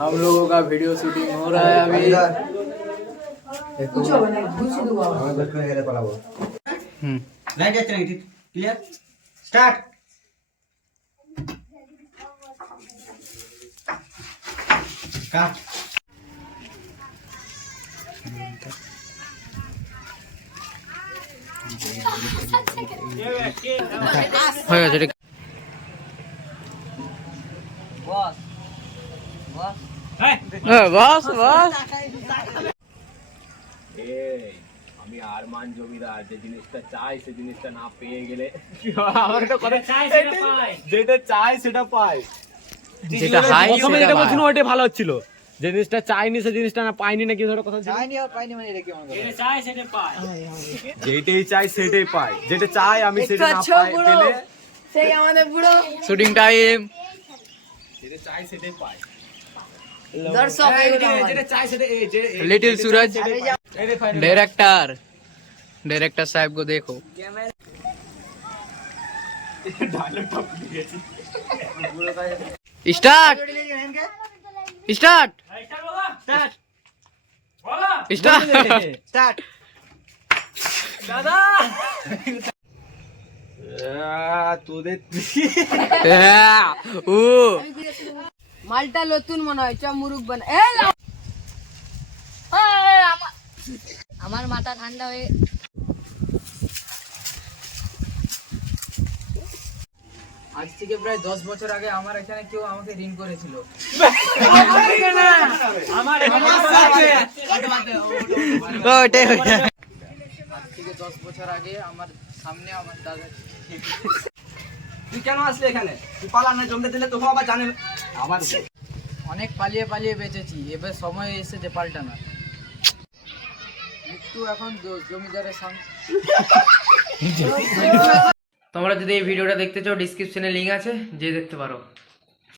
हम लोगों का वीडियो शूटिंग हो रहा है अभी। क्लियर स्टार्ट काट হয়ে গেছে बस बस বস বস। আমি আরমান জমিদার, যে জিনিসটা চাই সে জিনিসটা না পেয়ে গেলে আমার একটা কথা, যেটা চাই সেটা পাই। যেটা হাই প্রথমে সেটা যেটা বাড়ে। বলছিল ওইটাই ভালো হচ্ছিল, যে জিনিসটা চাইনি সে জিনিসটা না পাইনি নাকি ধরো কথা ছিল। চাইনি আর পাইনি মানে এটা কি মনে করে যেটাই চাই সেটাই পাই, যেটা চাই আমি সেটা না পাই পেলে সেই আমাদের পুরো শুটিং টাইম। যেটা চাই সেটাই পাই। দর্শক এগুলো যেটা চাই সেটা लिटिल सूरज डायरेक्टर, डायरेक्टर साहब को देखो। स्टार्ट स्टार्ट स्टार्ट स्टार्ट তোদের ও মালটা নতুন মনে হয় চ মুরুক বানা আমার মাথা ঠান্ডা হয়ে আজ থেকে প্রায় 10 বছর আগে আমার এখানে কেউ আমাকে ঋণ করেছিল। আজ থেকে 10 বছর আগে আমার সামনে আমার দাদা। তুই কেন আসলি এখানে? তুই পালানে জমতে দিলে তোকে আবার জানে আবার অনেক পালিয়ে পালিয়ে বেঁচেছি, এবার সময় এসেছে পাল্টানোর। মৃত্যু এখন জমিদারের সামনে। তোমরা যদি এই ভিডিওটা দেখতে চাও, ডিসক্রিপশনে লিংক আছে, যে দেখতে পারো।